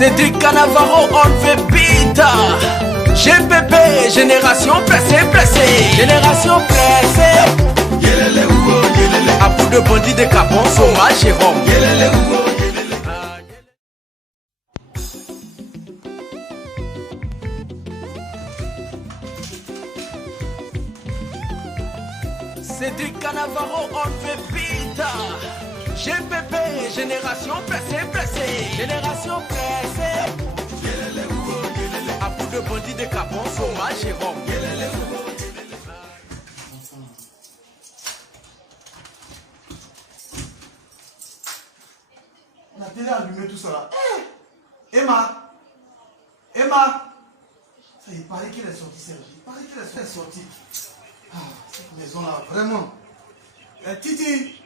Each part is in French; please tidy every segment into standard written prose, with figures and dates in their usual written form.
Cédric Canavaro, on fait pita. GPP, génération pressée. Génération pressée. À bout de bandits de Capon, Soma, Jérôme. Cédric Canavaro, on fait pita. GPP, génération pressée. Génération pressée. À bout de bandits de Capon, Soma, Jérôme. On a déjà allumé tout ça là. Emma! Ça, il paraît qu'elle est sortie celle-là. Il paraît qu'elle est sortie. Ah, cette maison là, vraiment. Titi!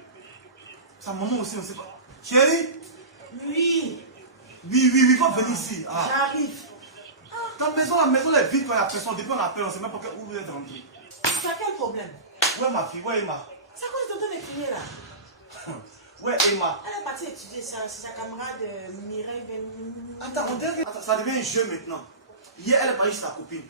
Sa maman aussi, on ne sait pas. Chérie? Oui, Oui, faut venir ici. Ah. j'arrive. Ta maison, la maison est vide quand il y a personne. Depuis on appelle, on ne sait même pas où vous êtes rentré. Tu as quel problème? Où est ma fille? Où est Emma? C'est à cause de ton écrier là. Où est Emma? Elle est partie étudier, c'est sa camarade Mireille. Attends, on dirait que ça devient un jeu maintenant. Hier, elle est partie chez sa copine.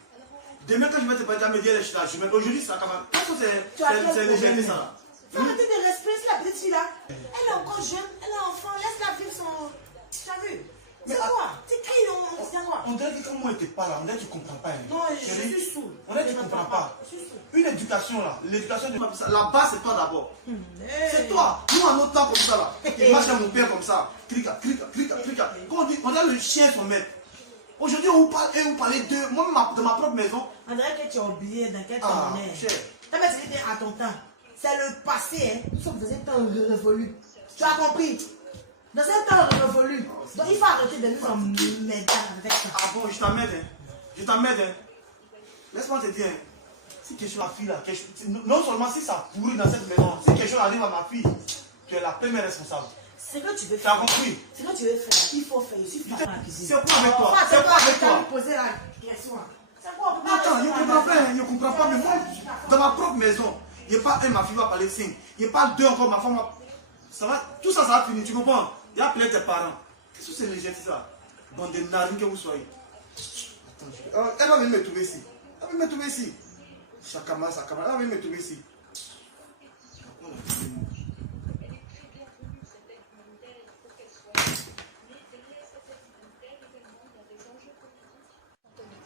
Demain, quand je vais te parler, tu vas me dire elle est chez la jumelle. Aujourd'hui, c'est sa camarade. C'est légèreté ça là. Faut arrêter de respirer, c'est la petite fille là. Elle est encore jeune, elle est enfant, laisse-la vivre son. Tu as vu? C'est quoi? Tu cries, on se quoi? On dirait que quand moi je te parle, on dirait que tu ne comprends pas. Non, je suis saoul. On dirait que tu ne comprends pas. Je suis saoul. Une éducation là, l'éducation de la base c'est toi d'abord. C'est toi. Nous en notre temps comme ça là. Il marche à mon père comme ça. Clica. Quand on dit, on a le chien son maître. Aujourd'hui on vous parle et vous parlez d'eux. Moi de ma propre maison. On dirait que tu as oublié dans quel temps on est. Cher. Ta mère c'était à ton temps. C'est le passé, hein. Nous sommes dans un temps révolu. Tu as compris? Dans un temps révolu. Donc il faut arrêter de nous emmerder avec ça. Ah bon, je t'emmène. Je t'emmène. Laisse-moi te dire. Si quelque chose à la fille là, non seulement si ça pourrit dans cette maison, si quelque chose arrive à ma fille, tu es la première responsable. C'est que tu veux Tu as faire. compris? C'est que tu veux faire. Il faut faire. Il suffit de faire la cuisine. C'est quoi avec toi? C'est C'est quoi avec toi? poser la question. C'est quoi? On peut pas Attends, rester je ne comprends pas, mais moi, dans ma propre maison, il n'y a pas un, ma fille va parler 5. Il n'y a pas 2 encore, ma femme va. Ça va, tout ça, ça va finir, tu comprends? Il y a plein de tes parents. Qu'est-ce que c'est légèreté ça? Bande de narines que vous soyez. Attends, elle va venir me trouver ici. Elle va venir me trouver ici. Chacun, elle va venir me trouver ici.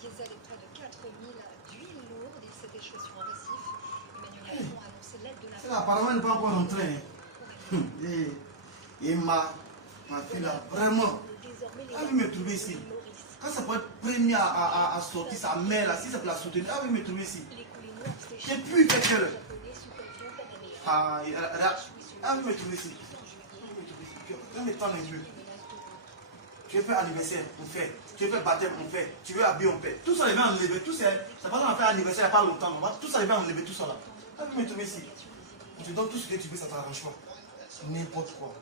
Diesel et près de 4000 d'huile lourde. Il s'est échoué sur un récif. Emmanuel Macron a annoncé l'aide de la C'est là, apparemment, elle n'est pas encore rentrée. Et ma fille là, vraiment, elle veut me trouver ici. Quand ça peut être premier à sortir sa mère là, si ça peut la soutenir, elle veut me trouver ici. J'ai plus quelque chose. Ah, elle veut me trouver ici. Elle me parle un peu. Tu veux faire anniversaire, on fait. Tu veux faire baptême, on fait. Tu veux habiller, on fait. Tout ça, les va enlever. Tout ça, ça va faire anniversaire il n'y a pas longtemps. Tout ça, les va enlever, tout ça là. Elle veut me trouver ici. On te donne tout ce que tu veux, ça t'arrange pas. N'importe quoi.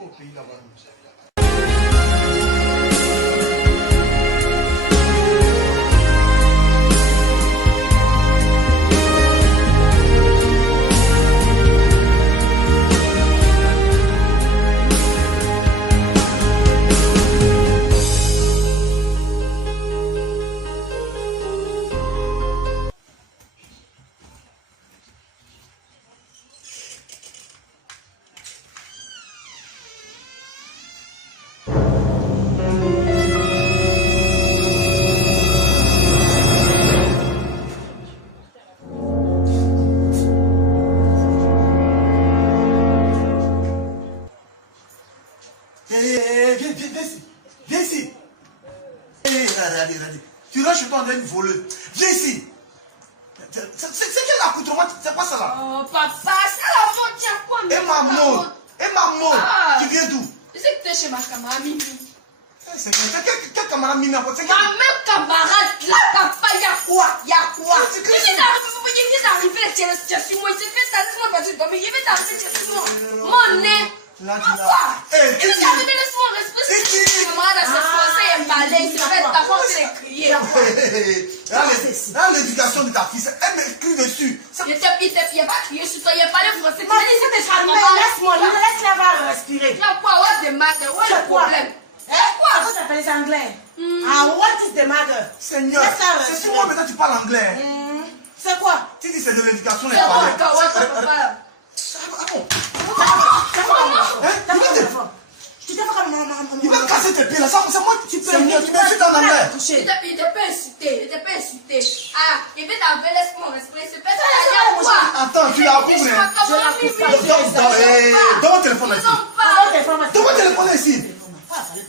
Au pays là-bas. Viens ici. Regardez. Tu rentres chez toi en train de voler. Viens ici. C'est quel accoutrement? C'est pas ça là? Oh papa, c'est la faute, tu as quoi? Et maman, tu viens d'où? Je sais que tu es chez ma camarade Mimi. Quel camarade Mimi? Ma même camarade là, papa, il y a quoi? Il vient d'arriver, tu es moi, il s'est fait ça, laisse-moi pas te dormir, il vient d'arriver, tu es moi. Mon nez. Là, Quoi? Eh, Il est arrivé, laisse-moi respirer. Ma camarade a s'est forcé, elle balai, il s'est fait ta force, elle est criée. Là, l'éducation de ta fille, elle me crie dessus. Il n'a pas crié sur toi, il n'a pas les français. Laisse-moi, laisse-la voir. respirer. Tu as quoi? What the matter? What Tu as le quoi? problème? Pourquoi tu appelles les anglais? Ah, what is the matter? Seigneur, Laisse-la c'est sur moi maintenant tu parles anglais. C'est quoi? Tu dis c'est de l'éducation, les C'est quoi? parler. What? Ah bon? T'as mon téléphone. Tu t'es fait comme maman. Il va casser tes pieds là, c'est moi qui peux. Seigneur, tu m'insultes en anglais. Toucher. Il t'a pas insulté. Ah, il veut t'enlever, laisse-moi respirer. C'est pas ça. Il y a quoi? Attends, tu l'as appris, Donne mon téléphone là ici. Donne mon téléphone là ici.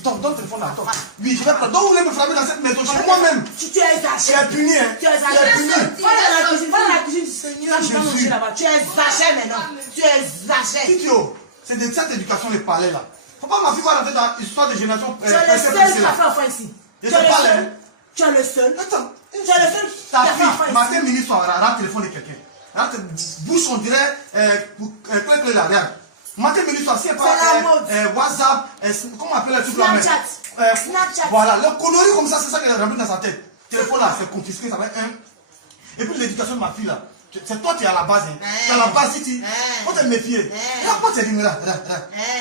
Donne le téléphone là, attends. Oui, je vais prendre. Donc vous voulez me frapper dans cette maison chez moi-même. Tu exagères. Tu es puni, hein. Tu exagères. puni. Va dans la cuisine. Va dans la cuisine. Seigneur Tu vas Jésus. manger là-bas. Tu exagères maintenant. Tu exagères. Titio, c'est de cette éducation les parlait là. Faut pas ma fille va rentrer dans l'histoire de génération. Tu es le seul qui a fait enfant ici. Je te parle, hein. Tu es le seul. Attends. Tu es le seul qui Ta a fait enfant fille, ici. matin, midi, soir, rate téléphone de quelqu'un. Rate bouche, on dirait, pour clé la regarde. Matin, midi, soir, si elle C'est la mode. parle WhatsApp, comment on appelle le truc là? Snapchat. Snapchat. Voilà, le connerie comme ça, c'est ça qu'elle a rempli dans sa tête. Téléphone là, c'est confisqué, ça va être un. Et puis l'éducation de ma fille là, c'est toi qui es à la base. Hein. Tu es à la base ici. Faut te méfier. Là, pourquoi tu es dit là?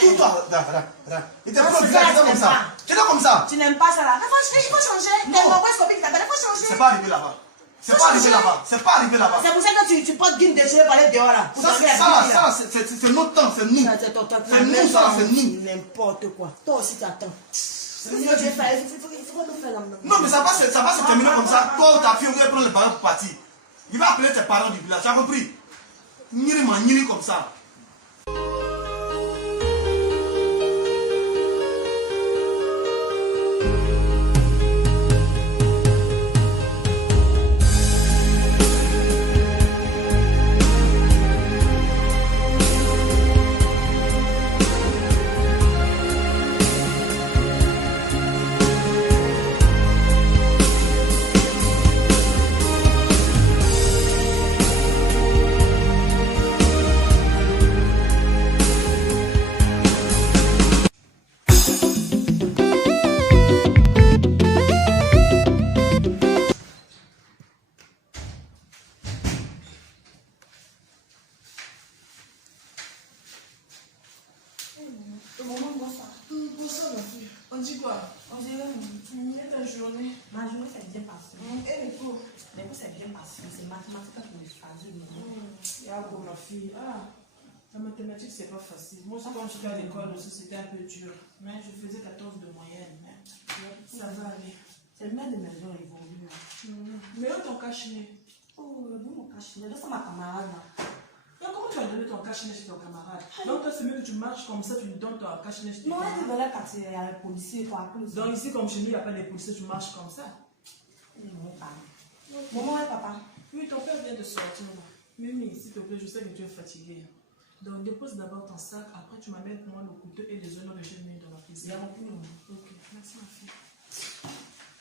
Tout toi, là. Et t'es pas comme ça. Tu es comme ça. Tu n'aimes pas ça là. Il faut changer. Non. T'es mauvaise copine qui t'appelle. Il faut changer. C'est pas arrivé là-bas. C'est pas arrivé là-bas. C'est pas arrivé là-bas. C'est pour ça que tu portes d'une déchirée par les dehors là. Ça, c'est notre temps, c'est nous. C'est ton temps. C'est nous, ça, c'est nous. N'importe quoi. Toi aussi, tu attends. Il faut nous faire là. Non, mais ça va se terminer comme ça. Toi ou ta fille, vous allez prendre les parents pour partir. Il va appeler tes parents du village. Tu as compris? Niri comme ça. On dit quoi? On dirait ta journée. ma journée s'est bien passée. Et les cours? Les cours s'est bien passé. C'est mathématiques pour les choisir. Et alors, ma fille, la mathématique, c'est pas facile. Moi, quand j'étais à l'école aussi, c'était un peu dur. Mais je faisais 14 de moyenne. Mais ça va aller. C'est le maître de maison évolue. Mais où ton cache-nez? Oh, le bon cache-nez. C'est ma camarade. Mais comment tu vas donner ton cache-nez chez ton camarade? Donc, toi, c'est mieux que tu marches comme ça, tu lui donnes ton cache-nez chez ton Non, camarade. elle devait partir à la policier pour appeler. Donc, ici, comme chez nous, il n'y a pas de policiers, tu marches comme ça. Maman et papa. Oui, ton père vient de sortir. Mimi, s'il te plaît, je sais que tu es fatiguée. Donc, dépose d'abord ton sac, après tu m'amènes moi le couteau et les oignons que j'ai mis dans la cuisine. Ok, merci ma fille.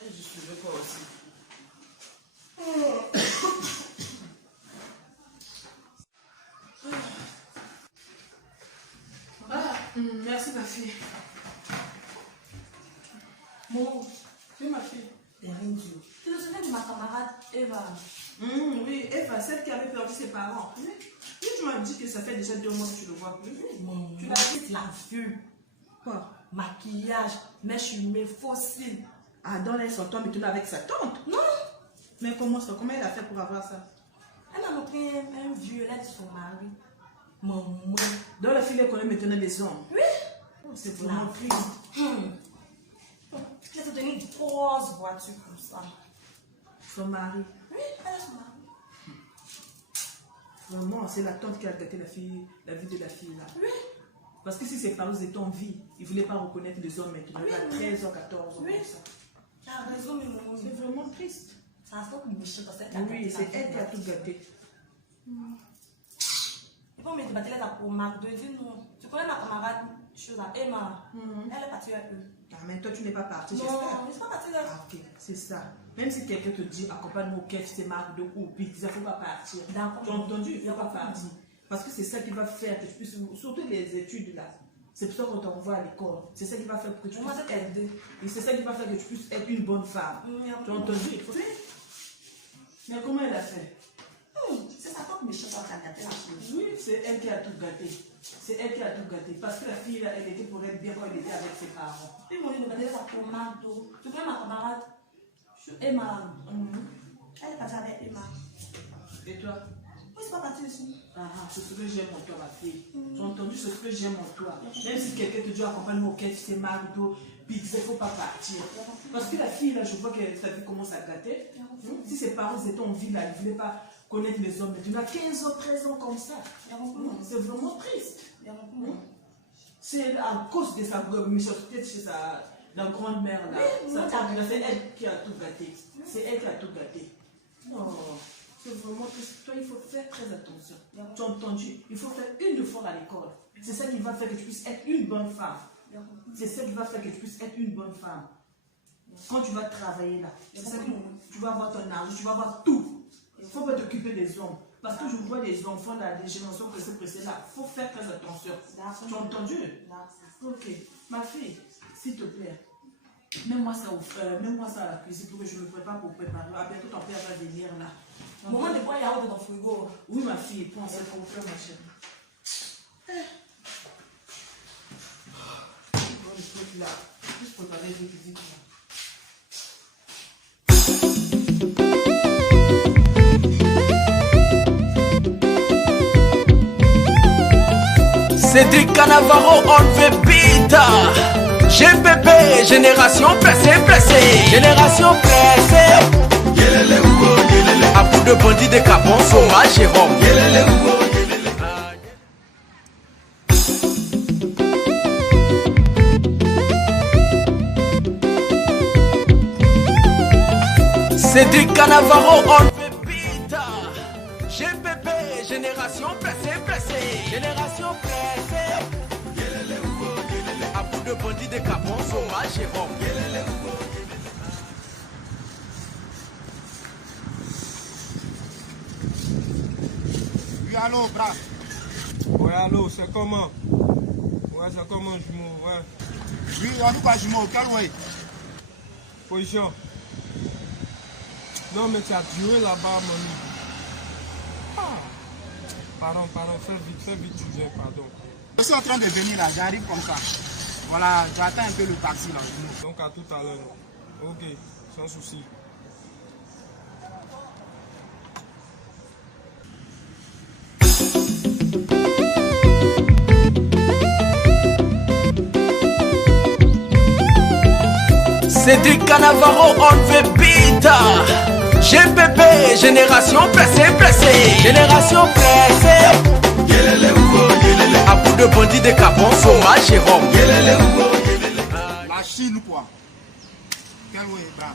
Et je suis pas aussi. Merci ma fille. Maman, Oui ma fille. t'es rien du tout. Tu te souviens de ma camarade Eva? Oui, Eva, celle qui avait perdu ses parents. Oui, tu m'as dit que ça fait déjà 2 mois que tu le vois plus. Tu l'as dit, la vue. Quoi? Maquillage, mèches humées, fossiles. Ah, donc elle s'entend maintenant avec sa tante. Non, Mais comment ça? Comment elle a fait pour avoir ça? elle a montré un vieux, elle a dit son mari. Maman. Donc la fille, elle connaît maintenant les hommes. Oui. Oh, c'est vraiment triste. Elle a tenu une grosse voiture comme ça. Son mari. Oui, elle a son mari. Vraiment, c'est la tante qui a gâté la vie de la fille là. Oui. Parce que si ses parents étaient en vie, ils ne voulaient pas reconnaître les hommes maintenant. Il a 13 ans, 14 ans. Oui. Comme ça. Tu as raison, mais maman. C'est vraiment triste. Ça a fait méchant parce qu'elle a Oui, gâté c'est la elle qui a vie. tout gâté. Il faut me débattre là pour Marc de dire non. Tu connais ma camarade chose à Emma. Elle est partie avec eux. Ah, mais toi, tu n'es pas parti, Non, j'espère. je ne suis pas partie avec eux. Ah, ok, c'est ça. Même si quelqu'un te dit accompagne-moi au quai, c'est marque de ou, puis il ne faut pas partir. D'accord. Tu as entendu? Il ne faut pas partir. Parce que c'est ça qui va faire que tu puisses, surtout les études là. C'est pour ça qu'on t'envoie à l'école. C'est ça qui va faire que tu Moi, puisses c'est aider. Et c'est ça qui va faire que tu puisses être une bonne femme. Tu as entendu? Mais comment elle a fait? C'est sa tante méchant, ça va gâter la fille. Oui, c'est elle qui a tout gâté. C'est elle qui a tout gâté. Parce que la fille, là, elle était pour être bien quand elle était avec ses parents. Puis moi, je me gâtais sa pommade d'eau. Tu connais ma camarade Emma. Elle est partie avec Emma. Et toi? Oui, c'est pas parti ici. C'est ce que j'aime en toi, ma fille. Tu as entendu ce que j'aime en toi. Même si quelqu'un te dit accompagne au caisse, c'est McDo, pizza, il ne faut pas partir. Parce que la fille, là, je vois que sa vie commence à gâter. Si ses parents étaient en ville, là, ils ne voulaient pas connaître les hommes. Mais tu as 15 ans, 13 ans comme ça. C'est vraiment triste. C'est à cause de sa méchanceté chez sa grande-mère, là. C'est elle qui a tout gâté. C'est elle qui a tout gâté. Non. C'est vraiment triste. Toi, il faut faire très attention. Tu as entendu? Il faut faire une fois à l'école. C'est ça qui va faire que tu puisses être une bonne femme. C'est ça qui va faire que tu puisses être une bonne femme. Quand tu vas travailler là, c'est ça que tu vas avoir ton argent, tu vas avoir tout. Il ne faut pas t'occuper des hommes. Parce que je vois les enfants là, des générations pressées là. Il faut faire très attention. Tu as entendu? Ok. Ma fille, s'il te plaît, mets-moi ça à la cuisine pour que je me prépare pour préparer. Ah, bientôt ton père va venir là. Maman, des fois, il y a dans le frigo. Oui, ma fille, prends ça pour faire ma chérie. Le truc là, juste préparer les cuisines. Cédric Canavaro, on fait pita. GPP, génération pressée. Génération pressée. À bout de bandits de Capon, Soma, Jérôme. Cédric Canavaro, on fait pita. GPP, génération pressée. Génération pressée. À bout de bandits de Capon, Soma, Jérôme. Oui, allô, bras. Ouais, allô, c'est comment? Ouais, c'est comment, jumeau, ouais. Oui, on nous pas jumeau, quel ouais? Position. Non, mais tu as duré là-bas, mon ami. Ah. Pardon, fais vite, tu viens, pardon. Je suis en train de venir là, j'arrive comme ça. Voilà, j'attends un peu le taxi là. Donc à tout à l'heure. Ok, sans souci. Cédric Canavaro, on fait pita. GPP, génération pressée. Génération pressée. À bout de bandits de Capon, Soma, Jérôme. La Chine quoi? Quel ouais, bras?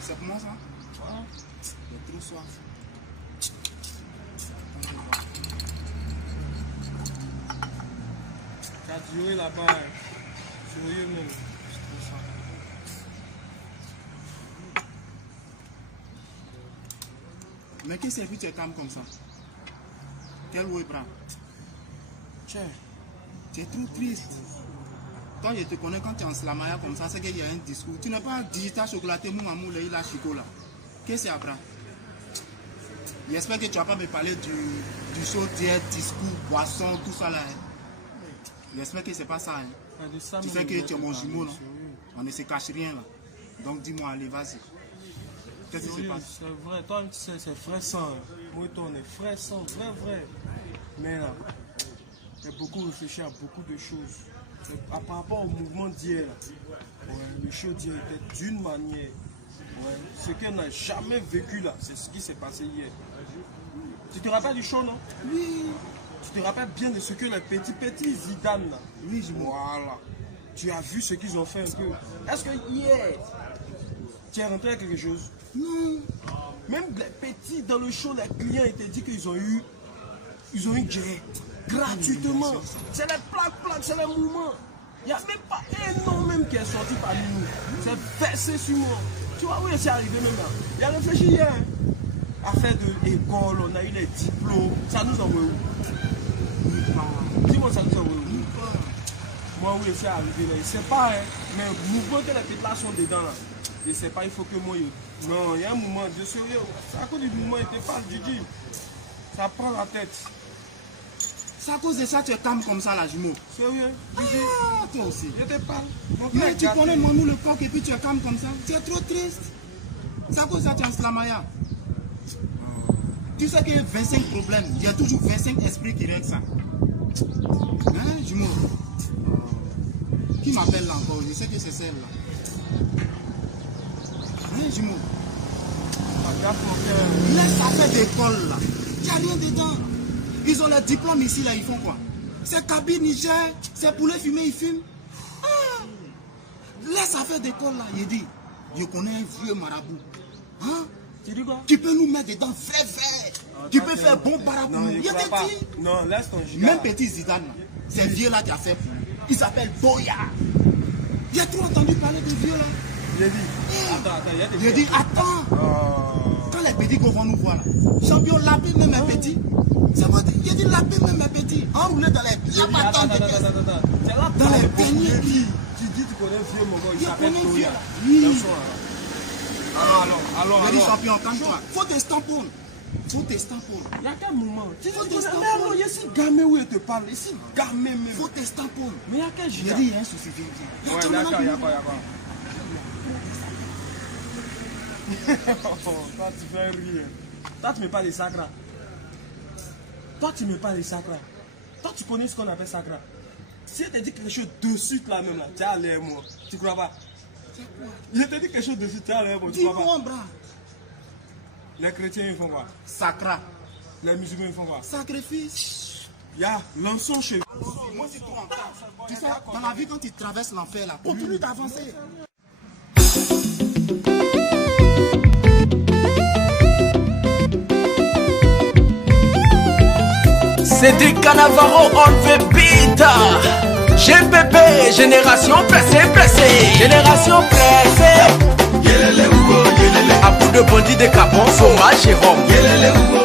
C'est pour moi ça? J'ai trop soif. Tu as duré là-bas, sérieux même. Mais qu'est-ce que tu es calme comme ça? Quel ouais, bras? Tiens. Tu es trop triste. Quand je te connais, quand tu es en slamaya comme ça, c'est qu'il y a un discours. Tu n'es pas digital chocolaté, mon amour, il a chico là. Qu'est-ce que c'est après? J'espère que tu vas pas me parler du show diète, discours, boisson, tout ça là. J'espère que c'est pas ça. Tu sais que tu es mon jumeau, non? On ne se cache rien là. Donc dis-moi, allez, vas-y. Qu'est-ce qui se passe? C'est vrai, toi tu sais, c'est vrai sang. Moi, on est vrai sang, vrai. Mais là, j'ai beaucoup réfléchi à beaucoup de choses. Par rapport au mouvement d'hier, le show d'hier était d'une manière. Ce qu'on n'a jamais vécu là, c'est ce qui s'est passé hier. Tu te rappelles du show, non? Oui. Tu te rappelles bien de ce que les petits Zidane là. Oui, je vois. Voilà. Tu as vu ce qu'ils ont fait un peu. Est-ce que hier, tu es rentré à quelque chose? Non. Même les petits dans le show, les clients étaient dit qu'ils ont eu Jay gratuitement. C'est les plaques, c'est les mouvements. Il n'y a même pas un nom même qui est sorti parmi nous. C'est versé sur moi. Tu vois où c'est arrivé même là? Il a réfléchi hier. Affaire de l'école, on a eu les diplômes. Ça nous envoie où? Dis-moi, ça nous envoie où? Moi, où c'est arrivé là, je ne sais pas, hein, mais le mouvement que les petits là sont dedans là. Je sais pas, il faut que moi... Non, il y a un moment de sérieux. C'est à cause du moment où il te parle, Didi. Ça prend la tête. C'est à cause de ça que tu es calme comme ça, la jumeau. Sérieux, Didi. Ah, toi aussi. Je te parle. Mais tu connais Mamou le coq et puis tu es calme comme ça. Tu es trop triste. C'est à cause de ça que tu es en slamaya. Tu sais qu'il y a 25 problèmes. Il y a toujours 25 esprits qui règlent ça. Hein, jumeau? Qui m'appelle là encore? Je sais que c'est celle-là. Hein, jumeau? Laisse affaire d'école là. Il n'y a rien dedans. Ils ont les diplômes ici là, ils font quoi? C'est cabine, Niger, c'est poulet fumé, ils fument. Ah. Laisse affaire d'école là. Il dit, je connais un vieux marabout. Hein? Tu dis quoi? Tu peux nous mettre dedans vrai. Tu peux faire bon marabout. Non, Il y a des petits. Non, laisse ton giga. Même petit Zidane, c'est vieux là qui a fait pour lui. Il s'appelle Boya. Il a trop entendu parler de vieux là. Il a dit, attends, il y a des... Il a dit, attends. Quand les petits vont nous voir là, champion lapin même un petit. Ça va dire, il a dit lapin même un petit. Enroulé dans les Attends. dans les derniers qui dit tu connais vieux mon gars, il s'appelle Toya. Oui. Alors. Il a dit champion, calme-toi. Faut des tampons. Il y a quel moment? Tu dis, non, il y a ici gamé où il te parle, ici gamé même. Faut des tampons. Mais il y a quel giga? Il a dit, il y a un souci, viens. Ouais, d'accord, il y a quoi? Toi, tu fais rire. Toi, tu mets pas les sacras. Toi, tu connais ce qu'on appelle sacra. Si elle te dit quelque chose de suite là même, là, tu as l'air mort. Tu crois pas? Je te dis quelque chose de suite, tu as l'air mort. Tu crois pas? Dis-moi, bras. Les chrétiens, ils font quoi? Sacra. Les musulmans, ils font quoi? Sacrifice. Ya, lançons chez Moi, c'est trop encore. Tu sais, dans la vie, quand tu traverses l'enfer là, continue d'avancer. Cédric Canavaro, on fait beat. GPP, génération pressée. Génération pressée. À bout de bandits de Capon, Soma, Jérôme.